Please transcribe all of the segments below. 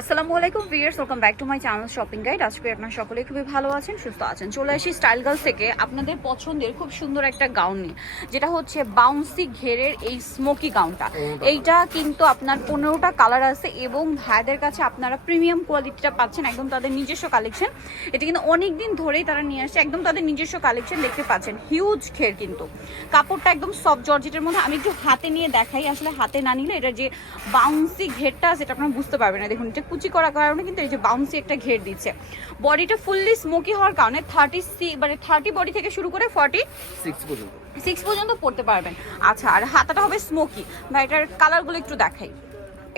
আসসালামু আলাইকুম viewers welcome back to my channel shopping guide. আজকে আপনারা সকলে খুবই ভালো আছেন সুস্থ আছেন। চলে আসি স্টাইল গার্লস থেকে আপনাদের পছন্দের খুব সুন্দর একটা গাউন নিয়ে যেটা হচ্ছে বাউন্সি ঘেরের এই স্মোকি গাউনটা। এইটা কিন্তু আপনার পনেরোটা কালার আছে এবং ভাইদের কাছে আপনারা প্রিমিয়াম কোয়ালিটিটা পাচ্ছেন একদম তাদের নিজস্ব কালেকশন। এটা কিন্তু অনেক দিন ধরেই তারা নিয়ে আসছে একদম তাদের নিজস্ব কালেকশন দেখতে পাচ্ছেন। হিউজ ঘের কিন্তু। কাপড়টা একদম সফট জর্জেটের মধ্যে আমি একটু হাতে নিয়ে দেখাই আসলে হাতে না নিলে এটা যে বাউন্সি ঘেরটা আছে এটা আপনারা বুঝতে পারবেন না। দেখুন এটা কুচি করার কারণে কিন্তু এই যে বাউন্সি একটা ঘের দিচ্ছে। বডিটা ফুললি স্মোকি হওয়ার কারণে থার্টি সি মানে থার্টি বডি থেকে শুরু করে ফর্টি সিক্স পর্যন্ত। সিক্স পর্যন্ত পড়তে পারবেন। আচ্ছা আর হাতাটা হবে স্মোকি বা এটার কালারগুলো একটু দেখাই।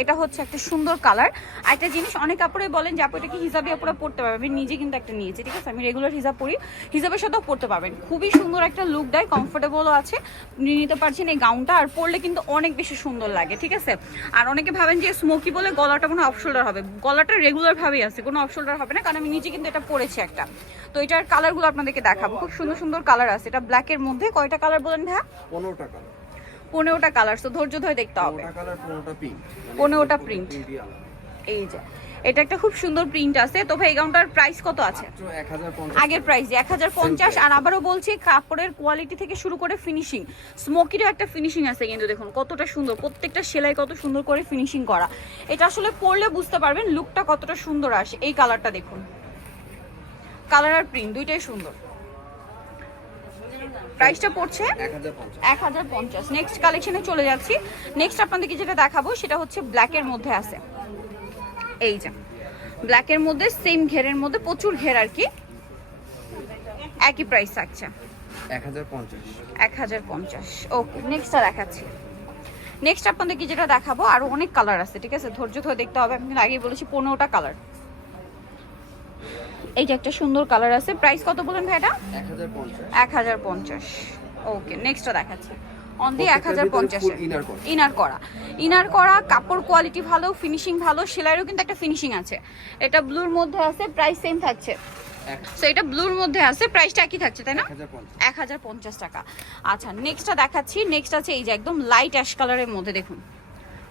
এটা হচ্ছে একটা সুন্দর কালার। আর একটা জিনিস অনেক কাপড়ে বলেন যে আপু, এটা কি হিসাবে আপুরা পড়তে পারবে? আমি নিজে কিন্তু একটা নিয়েছি, ঠিক আছে? আমি রেগুলার হিসাব পরি। হিসাবের সাথেও পড়তে পারবেন। খুবই সুন্দর একটা লুক দেয় কমফোর্টেবলও আছে। নিতে পারছেন এই গাউনটা আর পরলে কিন্তু অনেক বেশি সুন্দর লাগে, ঠিক আছে? আর অনেকে ভাবেন যে স্মোকি বলে গলাটা মনে অফ শোল্ডার হবে। গলাটা রেগুলার ভাবেই আছে, কোনো অফ শোল্ডার হবে না, কারণ আমি নিজে কিন্তু এটা পরেছি একটা। তো এটার কালারগুলো আপনাদেরকে দেখাবো। খুব সুন্দর সুন্দর কালার আছে। এটা ব্ল্যাকের মধ্যে। কয়টা কালার বলেন ভাইয়া? পনেরোটা কালার পনেরোটা কালার তো ধৈর্য ধরে দেখতে হবে। পনেরোটা প্রিন্ট এই যে এটা একটা খুব সুন্দর প্রিন্ট আছে। তো ভাই এই গাউনটার প্রাইস কত আছে? আগের প্রাইস এক হাজার পঞ্চাশ আর আবারও বলছি কাপড়ের কোয়ালিটি থেকে শুরু করে ফিনিশিং স্মোকিরও একটা ফিনিশিং আছে কিন্তু দেখুন কতটা সুন্দর প্রত্যেকটা সেলাই কত সুন্দর করে ফিনিশিং করা। এটা আসলে পরলে বুঝতে পারবেন লুকটা কতটা সুন্দর আসে। এই কালারটা দেখুন। কালার আর প্রিন্ট দুইটাই সুন্দর। প্রাইসটা পড়ছে এক হাজার পঞ্চাশ। নেক্সট কালেকশনে চলে যাচ্ছি। নেক্সট আপনাদেরকে যেটা দেখাবো সেটা হচ্ছে ব্ল্যাকের মধ্যে আছে। এই যে ব্ল্যাকের মধ্যে সেম ঘেরের মধ্যে প্রচুর ঘের আর কি। একই প্রাইস থাকছে। এক হাজার পঞ্চাশ। ওকে নেক্সটটা দেখাচ্ছি। নেক্সট আপনাদেরকে যেটা দেখাবো আরও অনেক কালার আছে ঠিক আছে? ধৈর্য ধরে দেখতে হবে। আমি আগেই বলেছি পনেরোটা কালার এই যে একটা সুন্দর কালার আছে। প্রাইস কত বলেন ভাইটা এক হাজার পঞ্চাশ। এক হাজার পঞ্চাশ। ওকে নেক্সটটা দেখাচ্ছি। অন দি এক হাজার পঞ্চাশে। ইনার করা। ইনার করা। কাপড় কোয়ালিটি ভালো ফিনিশিং ভালো সেলাইয়েরও কিন্তু একটা ফিনিশিং আছে। এটা ব্লুর মধ্যে আছে প্রাইস সেম থাকছে। সো এটা ব্লুর মধ্যে আছে প্রাইসটা একই থাকছে তাই না? এক হাজার পঞ্চাশ। টাকা। আচ্ছা নেক্সটটা দেখাচ্ছি। নেক্সট আছে এই যে একদম লাইট অ্যাশ কালারের মধ্যে দেখুন।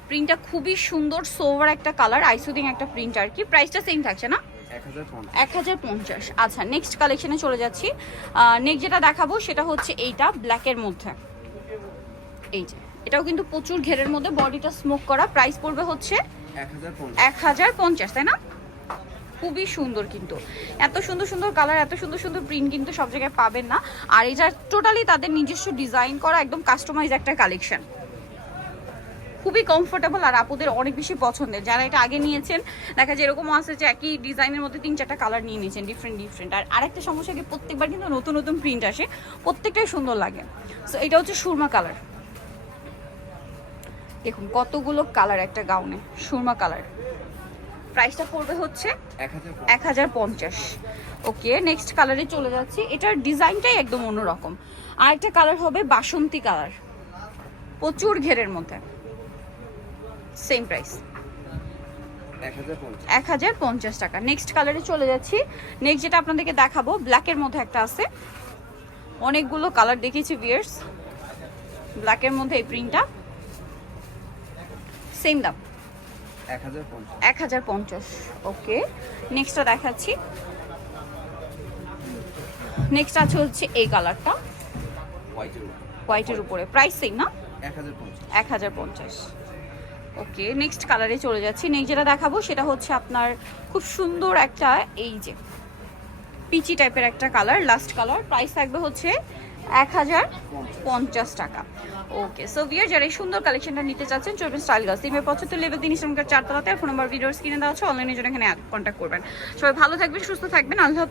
প্রিন্টটা খুবই সুন্দর সোভার একটা কালার আইসুদিং একটা প্রিন্ট আর কি। প্রাইসটা সেম থাকছে না? এক হাজার পঞ্চাশ। আচ্ছা নেক্সট কালেকশনে চলে যাচ্ছি। নেক্সট যেটা দেখাবো সেটা হচ্ছে এইটা ব্ল্যাকের মধ্যে। এই যে এটাও কিন্তু প্রচুর ঘেরের মধ্যে বডিটা স্মোক করা। প্রাইস পড়বে হচ্ছে এক হাজার পঞ্চাশ। তাই না? খুবই সুন্দর কিন্তু। এত সুন্দর সুন্দর কালার এত সুন্দর সুন্দর প্রিন্ট কিন্তু সব জায়গায় পাবেন না। আর এটা টোটালি তাদের নিজস্ব ডিজাইন করা একদম কাস্টমাইজ একটা কালেকশন খুবই কমফোর্টেবল আর আপুদের অনেক বেশি পছন্দের। যারা এটা আগে নিয়েছেন দেখা যায় এরকম আছে যে একই ডিজাইনের মধ্যে তিন চারটা কালার নিয়ে নিয়েছেন ডিফারেন্ট ডিফারেন্ট আর আরেকটা সমস্যা কি প্রত্যেকবার কিন্তু নতুন নতুন প্রিন্ট আসে প্রত্যেকটাই সুন্দর লাগে। সো এটা হচ্ছে সুরমা কালার দেখুন কতগুলো কালার একটা গাউনে সুরমা কালার প্রাইসটা পড়বে হচ্ছে এক হাজার এক হাজার পঞ্চাশ। ওকে নেক্সট কালারে চলে যাচ্ছি। এটার ডিজাইনটাই একদম অন্যরকম। আর একটা কালার হবে বাসন্তী কালার প্রচুর ঘেরের মধ্যে। সেম প্রাইস এক হাজার পঞ্চাশ। টাকা। নেক্সট কালারে চলে যাচ্ছি। নেক্সট যেটা আপনাদেরকে দেখাবো ব্ল্যাকের মধ্যে একটা আছে। অনেকগুলো কালার দেখিয়েছি বিয়ার্স ব্ল্যাকের মধ্যে এই প্রিন্টটা সেম দাম। এক হাজার পঞ্চাশ। ওকে নেক্সটটা দেখাচ্ছি। নেক্সট আছে হচ্ছে এই কালারটা হোয়াইটের উপরে। প্রাইস সেম না? এক হাজার পঞ্চাশ। ওকে নেক্সট কালারে চলে যাচ্ছি। নেক্সট যেটা দেখাবো, সেটা হচ্ছে আপনার খুব সুন্দর একটা, এই যে পিচি টাইপের একটা কালার লাস্ট কালার প্রাইস থাকবে হচ্ছে এক হাজার পঞ্চাশ টাকা। ওকে সো বিয়ার যারা এই সুন্দর কালেকশনটা নিতে চাচ্ছেন চলবেন স্টাইল গাছ তিনের পঁচাত্তর লেভেল তিন ইসলামকার চারতলাতে ফোন নাম্বার ভিডিওর স্ক্রিনে দেওয়া আছে অনলাইনে জন্য এখানে কন্ট্যাক্ট করবেন। সবাই ভালো থাকবেন, সুস্থ থাকবেন, আল্লাহ